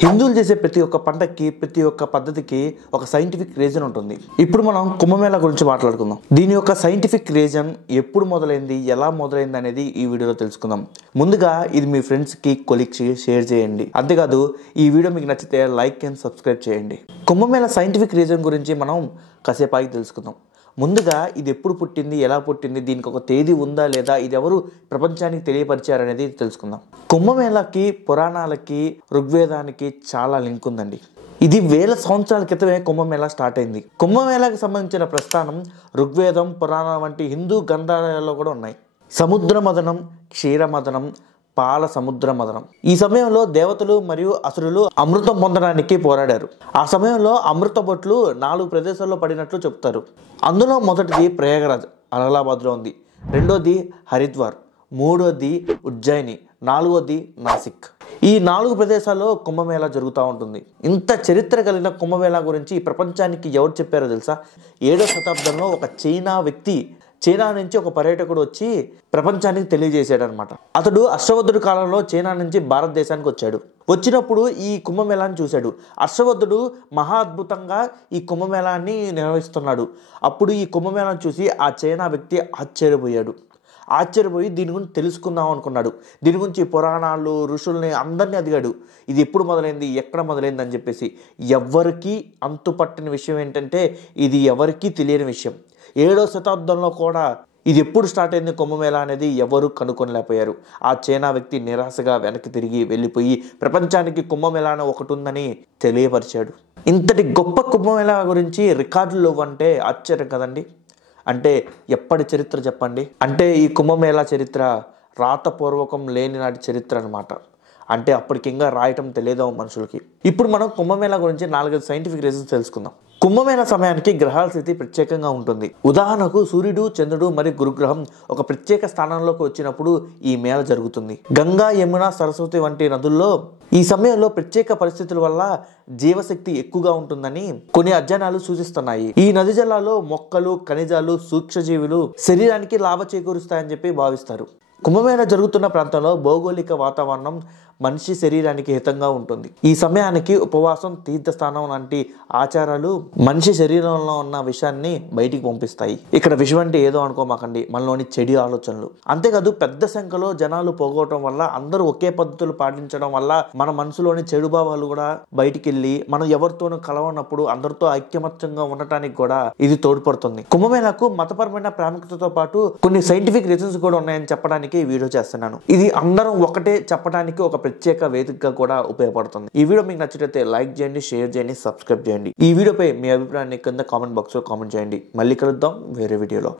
హిందువులు చేసే ప్రతి ఒక్క పండక్కి ప్రతి ఒక్క పద్ధతికి ఒక సైంటిఫిక్ రీజన్ ఉంటుంది. ఇప్పుడు మనం కుంభమేళా గురించి మాట్లాడుకుందాం. దీని యొక్క సైంటిఫిక్ రీజన్ ఎప్పుడు మొదలైంది, ఎలా మొదలైంది అనేది ఈ వీడియోలో తెలుసుకుందాం. ముందుగా ఇది మీ ఫ్రెండ్స్కి కొలీగ్స్కి షేర్ చేయండి. అంతేకాదు ఈ వీడియో మీకు నచ్చితే లైక్ అండ్ సబ్స్క్రైబ్ చేయండి. కుంభమేళా సైంటిఫిక్ రీజన్ గురించి మనం కాసేపాకి తెలుసుకుందాం. ముందుగా ఇది ఎప్పుడు పుట్టింది, ఎలా పుట్టింది, దీనికి ఒక తేదీ ఉందా లేదా, ఇది ఎవరు ప్రపంచానికి తెలియపరిచారనేది తెలుసుకుందాం. కుంభమేళాకి పురాణాలకి ఋగ్వేదానికి చాలా లింక్ ఉందండి. ఇది వేల సంవత్సరాల క్రితమే కుంభమేళా స్టార్ట్ అయింది. కుంభమేళాకి సంబంధించిన ప్రస్థానం ఋగ్వేదం, పురాణం వంటి హిందూ గ్రంథాలలో కూడా ఉన్నాయి. సముద్ర మదనం, క్షీర మదనం, పాల సముద్ర మదనం. ఈ సమయంలో దేవతలు మరియు అసురులు అమృతం పొందడానికి పోరాడారు. ఆ సమయంలో అమృత బొట్లు 4 ప్రదేశాల్లో పడినట్లు చెప్తారు. అందులో మొదటిది ప్రయాగరాజ్, అలహాబాద్లో ఉంది. రెండోది హరిద్వార్, మూడోది ఉజ్జయిని, 4వది నాసిక్. ఈ 4 ప్రదేశాల్లో కుంభమేళా జరుగుతూ ఉంటుంది. ఇంత చరిత్ర కలిగిన కుంభమేళా గురించి ప్రపంచానికి ఎవరు చెప్పారో తెలుసా? 7వ శతాబ్దంలో ఒక చైనా నుంచి ఒక పర్యాటకుడు వచ్చి ప్రపంచానికి తెలియజేశాడు అనమాట. అతడు హర్షవర్ధుడు కాలంలో చైనా నుంచి భారతదేశానికి వచ్చాడు. వచ్చినప్పుడు ఈ కుంభమేళాన్ని చూశాడు. హర్షవర్ధుడు మహా అద్భుతంగా ఈ కుంభమేళాన్ని నిర్వహిస్తున్నాడు. అప్పుడు ఈ కుంభమేళాన్ని చూసి ఆ చైనా వ్యక్తి ఆశ్చర్యపోయి దీని గురించి తెలుసుకుందాం అనుకున్నాడు. దీని గురించి పురాణాలు, ఋషుల్ని అందరినీ అడిగాడు. ఇది ఎప్పుడు మొదలైంది, ఎక్కడ మొదలైంది అని చెప్పేసి. ఎవరికీ అంతుపట్టిన విషయం ఏంటంటే ఇది ఎవరికీ తెలియని విషయం. 7వ శతాబ్దంలో కూడా ఇది ఎప్పుడు స్టార్ట్ అయింది కుంభమేళా అనేది ఎవరు కనుక్కొనలేకపోయారు. ఆ చైనా వ్యక్తి నిరాశగా వెనక్కి తిరిగి వెళ్ళిపోయి ప్రపంచానికి కుంభమేళా ఒకటి ఉందని తెలియపరిచాడు. ఇంతటి గొప్ప కుంభమేళా గురించి రికార్డులు అంటే ఆశ్చర్యం కదండి. అంటే ఎప్పటి చరిత్ర చెప్పండి. అంటే ఈ కుంభమేళా చరిత్ర రాతపూర్వకం లేని నాటి చరిత్ర అనమాట. అంటే అప్పటికి ఇంకా రాయటం తెలియదు మనుషులకి. ఇప్పుడు మనం కుంభమేళా గురించి 4 సైంటిఫిక్ రీజన్స్ తెలుసుకుందాం. కుంభమేళా సమయానికి గ్రహాల స్థితి ప్రత్యేకంగా ఉంటుంది. ఉదాహరణకు సూర్యుడు, చంద్రుడు మరియు గురుగ్రహం ఒక ప్రత్యేక స్థానంలోకి వచ్చినప్పుడు ఈ మేళ జరుగుతుంది. గంగా, యమున, సరస్వతి వంటి నదుల్లో ఈ సమయంలో ప్రత్యేక పరిస్థితుల వల్ల జీవశక్తి ఎక్కువగా ఉంటుందని కొన్ని అధ్యయనాలు సూచిస్తున్నాయి. ఈ నది జలాల్లో మొక్కలు, ఖనిజాలు, సూక్ష్మజీవులు శరీరానికి లాభ చేకూరుస్తాయని చెప్పి భావిస్తారు. కుంభమేళా జరుగుతున్న ప్రాంతంలో భౌగోళిక వాతావరణం మనిషి శరీరానికి హితంగా ఉంటుంది. ఈ సమయానికి ఉపవాసం, తీర్థస్నానం లాంటి ఆచారాలు మనిషి శరీరంలో ఉన్న విషాన్ని బయటికి పంపిస్తాయి. ఇక్కడ విషం అంటే ఏదో అనుకోమాకండి, మనలోని చెడు ఆలోచనలు. అంతేకాదు పెద్ద సంఖ్యలో జనాలు పోగొట్టడం వల్ల, అందరూ ఒకే పద్ధతులు పాటించడం వల్ల మన మనసులోని చెడు భావాలు కూడా బయటికి వెళ్ళి మనం ఎవరితోనూ కలవనప్పుడు అందరితో ఐక్యమత్యంగా ఉండటానికి కూడా ఇది తోడ్పడుతుంది. కుంభమేళాకు మతపరమైన ప్రాముఖ్యతతో పాటు కొన్ని సైంటిఫిక్ రీజన్స్ కూడా ఉన్నాయని చెప్పడానికి వీడియో చేస్తున్నాను. ఇది అందరం ఒకటే చెప్పడానికి ఒక ప్రత్యేక వేదికగా కూడా ఉపయోగపడుతుంది. ఈ వీడియో మీకు నచ్చితే లైక్ చేయండి, షేర్ చేయండి, సబ్స్క్రైబ్ చేయండి. ఈ వీడియోపై మీ అభిప్రాయాన్ని కింద కామెంట్ బాక్స్ లో కామెంట్ చేయండి. మళ్ళీ కలుద్దాం వేరే వీడియోలో.